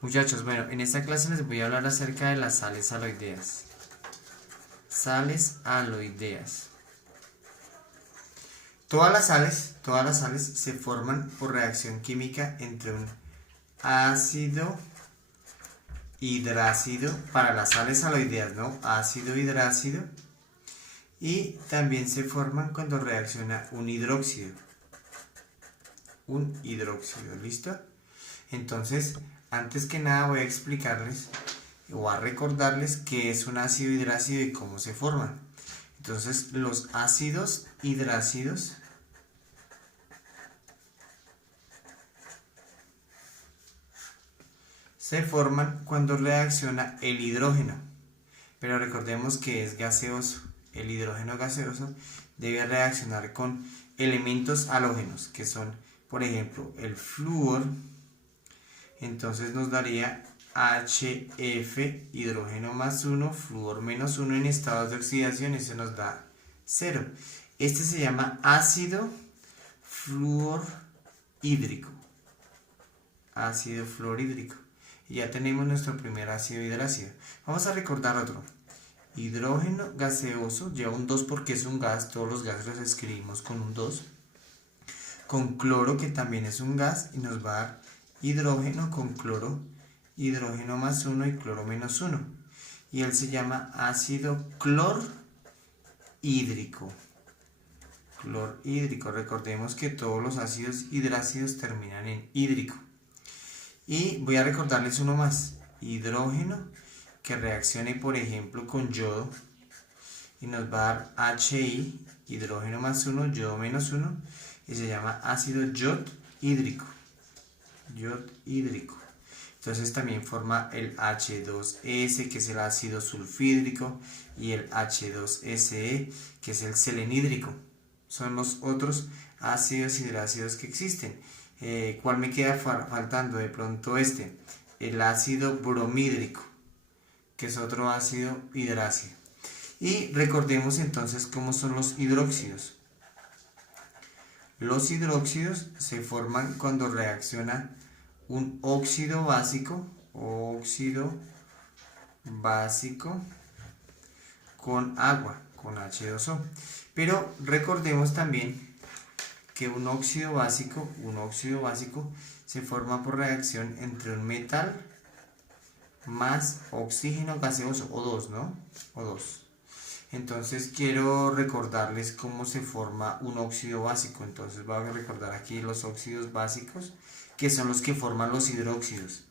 Muchachos, bueno, en esta clase les voy a hablar acerca de las sales aloideas. Sales aloideas. Todas las sales se forman por reacción química entre un ácido hidrácido, para las sales aloideas, ¿no? Ácido hidrácido. Y también se forman cuando reacciona un hidróxido. ¿Listo? Entonces, antes que nada voy a explicarles o a recordarles qué es un ácido hidrácido y cómo se forman. Entonces, los ácidos hidrácidos se forman cuando reacciona el hidrógeno, pero recordemos que es gaseoso. El hidrógeno gaseoso debe reaccionar con elementos halógenos, que son, por ejemplo, el flúor. Entonces nos daría HF, hidrógeno más 1, flúor menos 1 en estados de oxidación, eso nos da 0. Este se llama ácido fluorhídrico. Ácido fluorhídrico. Y ya tenemos nuestro primer ácido hidrácido. Vamos a recordar otro. Hidrógeno gaseoso, lleva un 2 porque es un gas, todos los gases los escribimos con un 2. Con cloro, que también es un gas, y nos va a dar hidrógeno con cloro, hidrógeno más 1 y cloro menos 1. Y él se llama ácido clorhídrico. Clorhídrico, recordemos que todos los ácidos hidrácidos terminan en hídrico. Y voy a recordarles uno más, hidrógeno que reaccione por ejemplo con yodo y nos va a dar HI, hidrógeno más 1, yodo menos 1, y se llama ácido yodhídrico. Entonces también forma el H2S, que es el ácido sulfhídrico, y el H2SE, que es el selenhídrico. Son los otros ácidos hidrácidos que existen. ¿Cuál me queda faltando? De pronto el ácido bromhídrico, que es otro ácido hidrácido. Y recordemos entonces cómo son los hidróxidos. Los hidróxidos se forman cuando reacciona un óxido básico con agua, con H2O. Pero recordemos también que un óxido básico se forma por reacción entre un metal más oxígeno gaseoso, O2, ¿no? O2. Entonces quiero recordarles cómo se forma un óxido básico. Entonces voy a recordar aquí los óxidos básicos, que son los que forman los hidróxidos.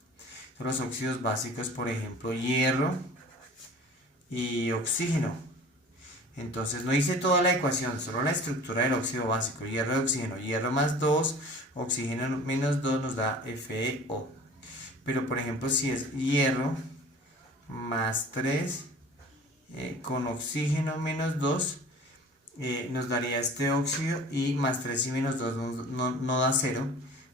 Los óxidos básicos, por ejemplo, hierro y oxígeno. Entonces no hice toda la ecuación, solo la estructura del óxido básico, hierro y oxígeno. Hierro más 2, oxígeno menos 2 nos da FeO. Pero por ejemplo si es hierro más 3 con oxígeno menos 2, nos daría este óxido, y más 3 y menos 2 no da 0.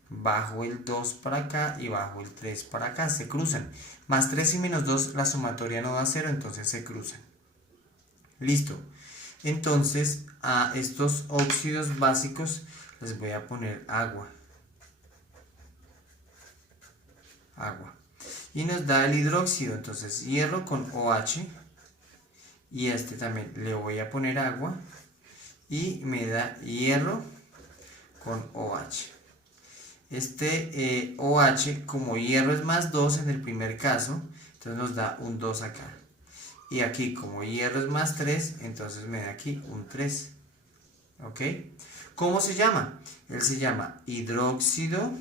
Bajo el 2 para acá y bajo el 3 para acá, se cruzan. Más 3 y menos 2, la sumatoria no da 0, entonces se cruzan. Listo. Entonces a estos óxidos básicos les voy a poner agua. Y nos da el hidróxido, entonces hierro con OH, y también le voy a poner agua y me da hierro con OH. OH, como hierro es más 2 en el primer caso, entonces nos da un 2 acá. Y aquí como hierro es más 3, entonces me da aquí un 3. ¿Ok? ¿Cómo se llama? Él se llama hidróxido.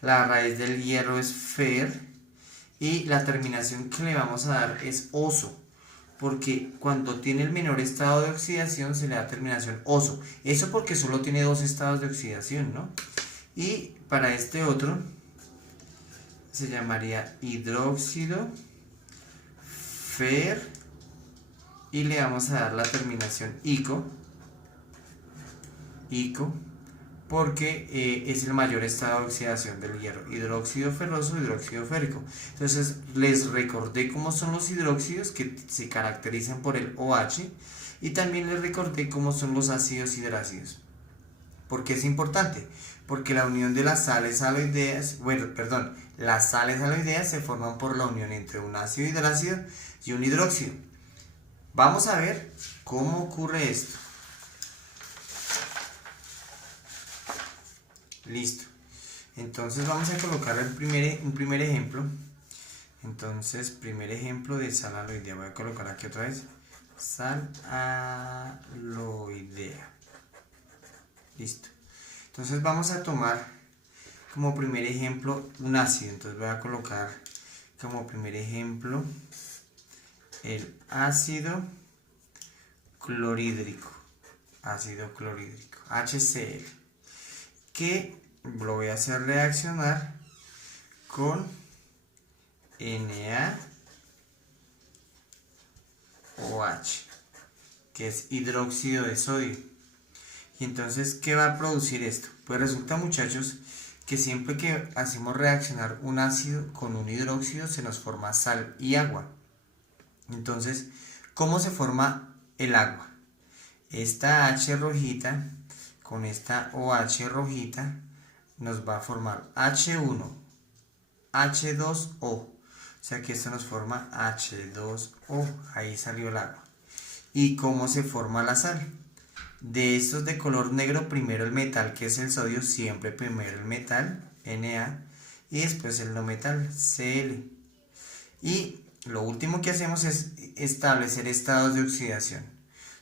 La raíz del hierro es Fer. Y la terminación que le vamos a dar es oso. Porque cuando tiene el menor estado de oxidación se le da terminación oso. Eso porque solo tiene 2 estados de oxidación, ¿no? Y para este otro se llamaría hidróxido Fer, y le vamos a dar la terminación ico, porque es el mayor estado de oxidación del hierro. Hidróxido ferroso, hidróxido férrico. Entonces les recordé cómo son los hidróxidos, que se caracterizan por el OH, y también les recordé cómo son los ácidos hidrácidos. ¿Por qué es importante? porque la unión de las sales aloideas, las sales aloideas se forman por la unión entre un ácido hidrácido y un hidróxido. Vamos a ver cómo ocurre esto. Listo. Entonces vamos a colocar un primer ejemplo. Entonces, primer ejemplo de sal aloidea. Voy a colocar aquí otra vez. Sal aloidea. Listo. Entonces vamos a tomar como primer ejemplo un ácido. Entonces voy a colocar como primer ejemplo el ácido clorhídrico. Ácido clorhídrico, HCl. Que lo voy a hacer reaccionar con NaOH, que es hidróxido de sodio. Y entonces, ¿qué va a producir esto? Pues resulta, muchachos, que siempre que hacemos reaccionar un ácido con un hidróxido se nos forma sal y agua. Entonces, ¿cómo se forma el agua? Esta H rojita con esta OH rojita nos va a formar H1, H2O. O sea que esto nos forma H2O. Ahí salió el agua. ¿Y cómo se forma la sal? De estos de color negro, primero el metal, que es el sodio, siempre primero el metal, Na, y después el no metal, Cl. Y lo último que hacemos es establecer estados de oxidación.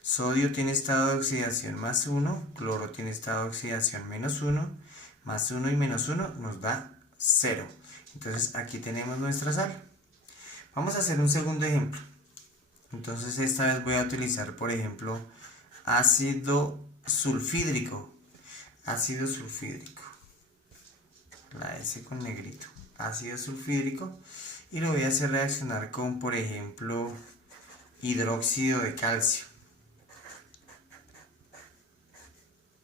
Sodio tiene estado de oxidación más 1, cloro tiene estado de oxidación menos 1, más 1 y menos 1 nos da 0. Entonces aquí tenemos nuestra sal. Vamos a hacer un segundo ejemplo. Entonces esta vez voy a utilizar, por ejemplo, ácido sulfídrico. Ácido sulfídrico. La S con negrito. Ácido sulfídrico. Y lo voy a hacer reaccionar con, por ejemplo, hidróxido de calcio.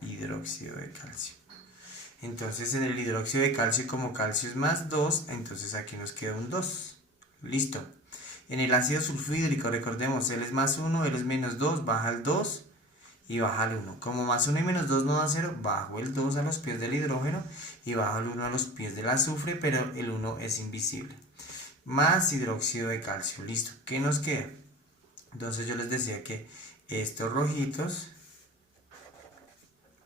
Hidróxido de calcio. Entonces en el hidróxido de calcio, como calcio es más 2, entonces aquí nos queda un 2. Listo. En el ácido sulfídrico, recordemos, L es más 1, L es menos 2, baja el 2 y baja el 1. Como más 1 y menos 2 no da 0, bajo el 2 a los pies del hidrógeno y bajo el 1 a los pies del azufre, pero el 1 es invisible. Más hidróxido de calcio. Listo. ¿Qué nos queda? Entonces yo les decía que estos rojitos,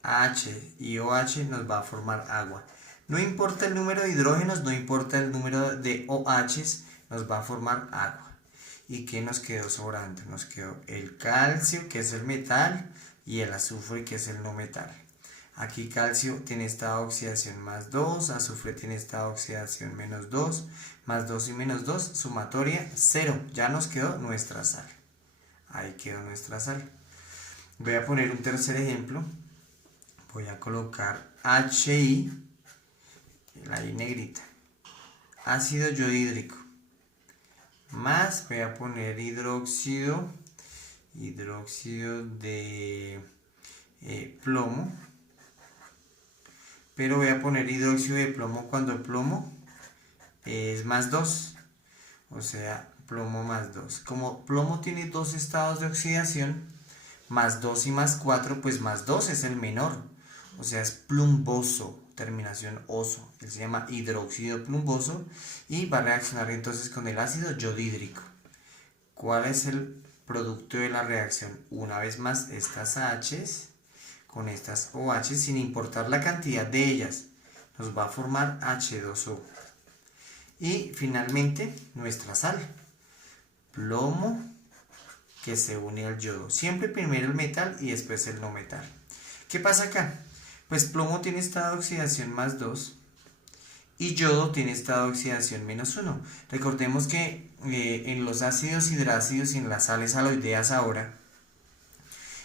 H y OH, nos va a formar agua. No importa el número de hidrógenos, no importa el número de OHs, nos va a formar agua. ¿Y qué nos quedó sobrando? Nos quedó el calcio, que es el metal, y el azufre, que es el no metal. Aquí calcio tiene estado de oxidación más 2, azufre tiene estado de oxidación menos 2, más 2 y menos 2, sumatoria 0. Ya nos quedó nuestra sal. Ahí quedó nuestra sal. Voy a poner un tercer ejemplo. Voy a colocar HI, la I negrita, ácido yodhídrico, más voy a poner hidróxido de plomo, pero voy a poner hidróxido de plomo cuando el plomo es más 2, o sea, plomo más 2. Como plomo tiene dos estados de oxidación, más 2 y más 4, pues más 2 es el menor, o sea, es plumboso, terminación oso. Él se llama hidróxido plumboso y va a reaccionar entonces con el ácido yodhídrico. ¿Cuál es el producto de la reacción? Una vez más, estas H's con estas OH, sin importar la cantidad de ellas, nos va a formar H2O. Y finalmente, nuestra sal, plomo, que se une al yodo. Siempre primero el metal y después el no metal. ¿Qué pasa acá? Pues plomo tiene estado de oxidación más 2 y yodo tiene estado de oxidación menos 1. Recordemos que en los ácidos hidrácidos y en las sales aloideas ahora,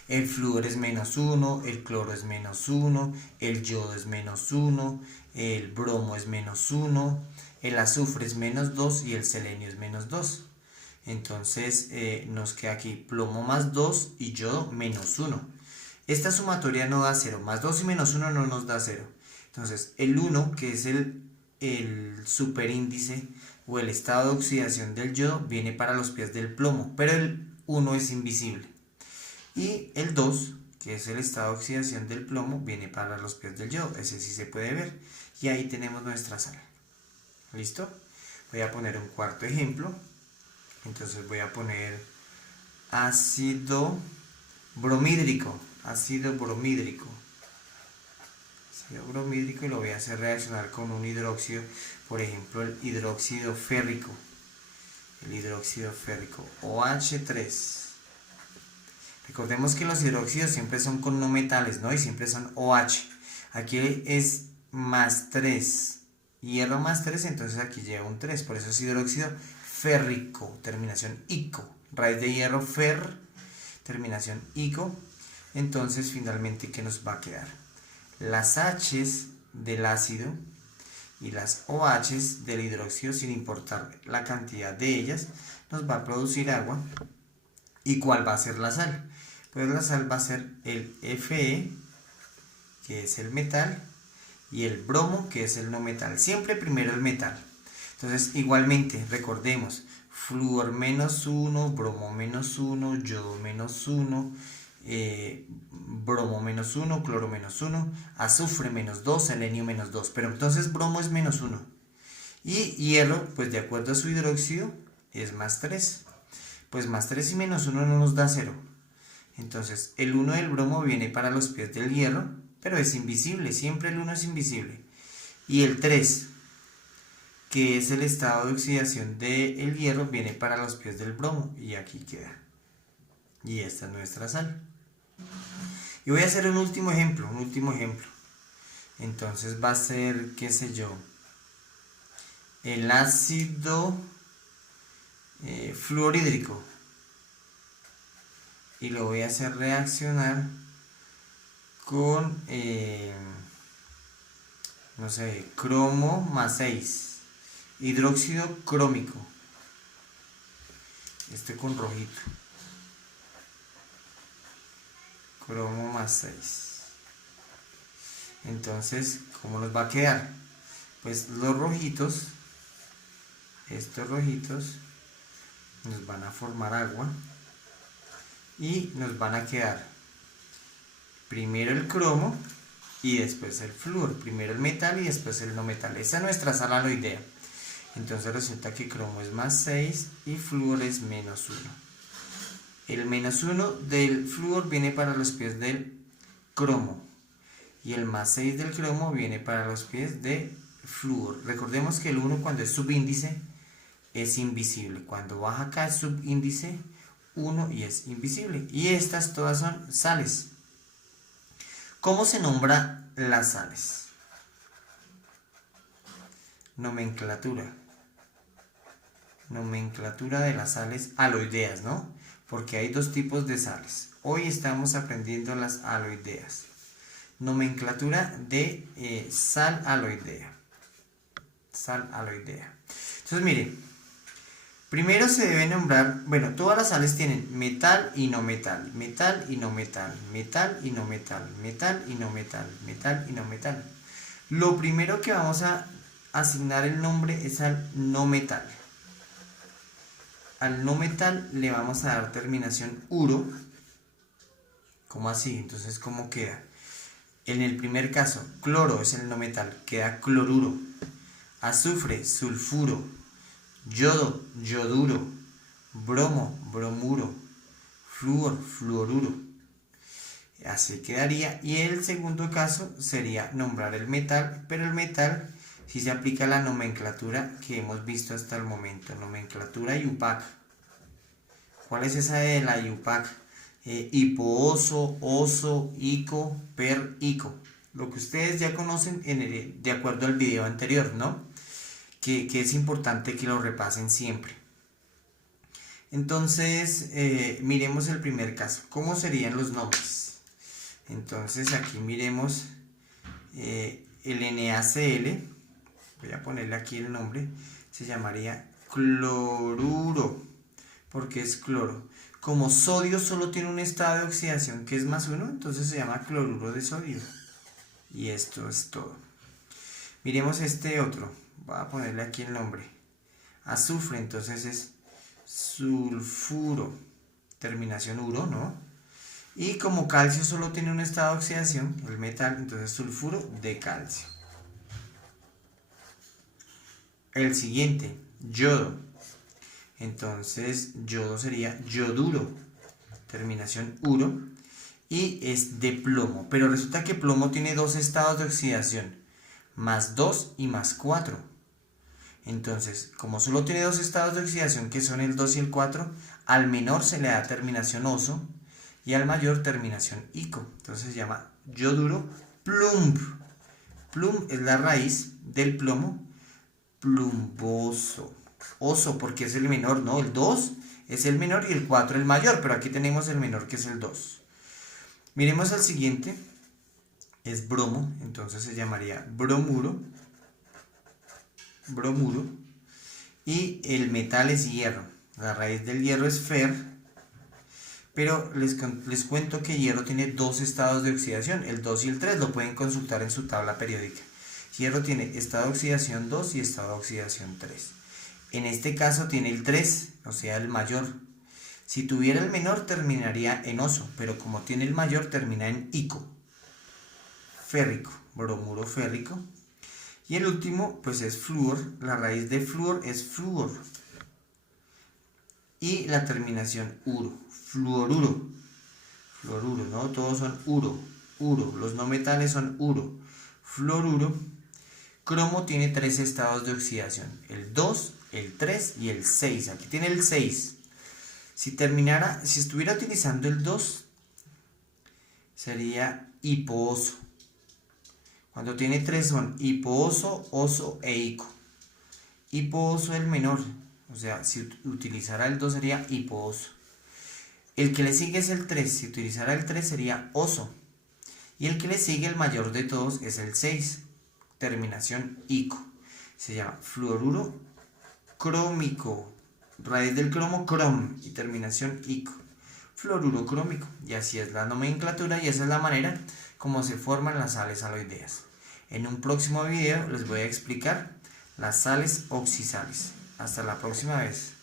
el flúor es menos 1, el cloro es menos 1, el yodo es menos 1, el bromo es menos 1, el azufre es menos 2 y el selenio es menos 2. Entonces nos queda aquí plomo más 2 y yodo menos 1. Esta sumatoria no da 0, más 2 y menos 1 no nos da 0. Entonces el 1, que es el superíndice o el estado de oxidación del yodo, viene para los pies del plomo, pero el 1 es invisible. Y el 2, que es el estado de oxidación del plomo, viene para los pies del yodo. Ese sí se puede ver. Y ahí tenemos nuestra sal. ¿Listo? Voy a poner un cuarto ejemplo. Entonces voy a poner ácido bromídrico. Ácido bromídrico. Ácido bromídrico, y lo voy a hacer reaccionar con un hidróxido. Por ejemplo, el hidróxido férrico. El hidróxido férrico, OH3. Recordemos que los hidróxidos siempre son con no metales, ¿no? Y siempre son OH. Aquí es más 3. Hierro más 3, entonces aquí lleva un 3. Por eso es hidróxido férrico, terminación ico. Raíz de hierro, fer, terminación ico. Entonces, finalmente, ¿qué nos va a quedar? Las H's del ácido y las OHs del hidróxido, sin importar la cantidad de ellas, nos va a producir agua. ¿Y cuál va a ser la sal? Pues la sal va a ser el Fe, que es el metal, y el bromo, que es el no metal. Siempre primero el metal. Entonces, igualmente, recordemos, flúor menos 1, bromo menos 1, yodo menos 1, bromo menos 1, cloro menos 1, azufre menos 2, selenio menos 2. Pero entonces bromo es menos 1. Y hierro, pues de acuerdo a su hidróxido, es más 3. Pues más 3 y menos 1 no nos da 0. Entonces el 1 del bromo viene para los pies del hierro, pero es invisible, siempre el 1 es invisible. Y el 3, que es el estado de oxidación del hierro, viene para los pies del bromo, y aquí queda. Y esta es nuestra sal. Y voy a hacer un último ejemplo, Entonces va a ser, qué sé yo, el ácido fluorhídrico. Y lo voy a hacer reaccionar con, no sé, cromo más 6. Hidróxido crómico. Este con rojito. Cromo más 6. Entonces, ¿cómo nos va a quedar? Pues los rojitos, estos rojitos, nos van a formar agua y nos van a quedar primero el cromo y después el flúor. Primero el metal y después el no metal. Esa es nuestra sal aloidea. Entonces resulta que cromo es más 6 y flúor es menos 1. El menos 1 del flúor viene para los pies del cromo. Y el más 6 del cromo viene para los pies de flúor. Recordemos que el 1 cuando es subíndice es invisible. Cuando baja acá es subíndice 1 y es invisible. Y estas todas son sales. ¿Cómo se nombra las sales? Nomenclatura. Nomenclatura de las sales aloideas, ¿no? Porque hay dos tipos de sales. Hoy estamos aprendiendo las aloideas. Nomenclatura de sal aloidea. Sal aloidea. Entonces, mire, primero se debe nombrar, bueno, todas las sales tienen metal y no metal, metal y no metal, metal y no metal, metal y no metal, metal y no metal. Lo primero que vamos a asignar el nombre es al no metal. Al no metal le vamos a dar terminación uro. ¿Cómo así? Entonces, ¿cómo queda? En el primer caso, cloro es el no metal, queda cloruro. Azufre, sulfuro. Yodo, yoduro. Bromo, bromuro. Flúor, fluoruro. Así quedaría. Y el segundo caso sería nombrar el metal, pero el metal si se aplica la nomenclatura que hemos visto hasta el momento, nomenclatura IUPAC. ¿Cuál es esa de la IUPAC? Hipooso, oso, ico, per, ico. Lo que ustedes ya conocen de acuerdo al video anterior, ¿no? Que es importante que lo repasen siempre. Entonces, miremos el primer caso. ¿Cómo serían los nombres? Entonces, aquí miremos el NaCl. Voy a ponerle aquí el nombre. Se llamaría cloruro, porque es cloro. Como sodio solo tiene un estado de oxidación que es más 1, entonces se llama cloruro de sodio. Y esto es todo. Miremos este otro. Voy a ponerle aquí el nombre. Azufre, entonces es sulfuro. Terminación uro, ¿no? Y como calcio solo tiene un estado de oxidación, el metal, entonces sulfuro de calcio. El siguiente, yodo. Entonces yodo sería yoduro, terminación uro, y es de plomo. Pero resulta que plomo tiene dos estados de oxidación, más 2 y más 4. Entonces, como solo tiene dos estados de oxidación, que son el 2 y el 4, al menor se le da terminación oso y al mayor terminación ico. Entonces se llama yoduro plumb. Plumb es la raíz del plomo, plumboso. Oso, porque es el menor, ¿no? El 2 es el menor y el 4 el mayor, pero aquí tenemos el menor, que es el 2. Miremos al siguiente, es bromo, entonces se llamaría bromuro. Bromuro. Y el metal es hierro. La raíz del hierro es fer. Pero les cuento que hierro tiene dos estados de oxidación, el 2 y el 3. Lo pueden consultar en su tabla periódica. Hierro tiene estado de oxidación 2 y estado de oxidación 3. En este caso tiene el 3, o sea el mayor. Si tuviera el menor terminaría en oso, pero como tiene el mayor termina en ico. Férrico, bromuro férrico. Y el último pues es flúor, la raíz de flúor es flúor. Y la terminación uro, fluoruro. Fluoruro, ¿no? Todos son uro, los no metales son uro, fluoruro. Cromo tiene tres estados de oxidación, el 2, el 3 y el 6. Aquí tiene el 6. Si estuviera utilizando el 2, sería hipooso. Cuando tiene 3 son hipooso, oso e ico. Hipooso el menor, o sea, si utilizara el 2 sería hipooso. El que le sigue es el 3, si utilizara el 3 sería oso. Y el que le sigue, el mayor de todos, es el 6, terminación ico. Se llama fluoruro crómico, raíz del cromo crom y terminación ico. Fluoruro crómico, y así es la nomenclatura y esa es la manera como se forman las sales aloideas. En un próximo video les voy a explicar las sales oxisales. Hasta la próxima vez.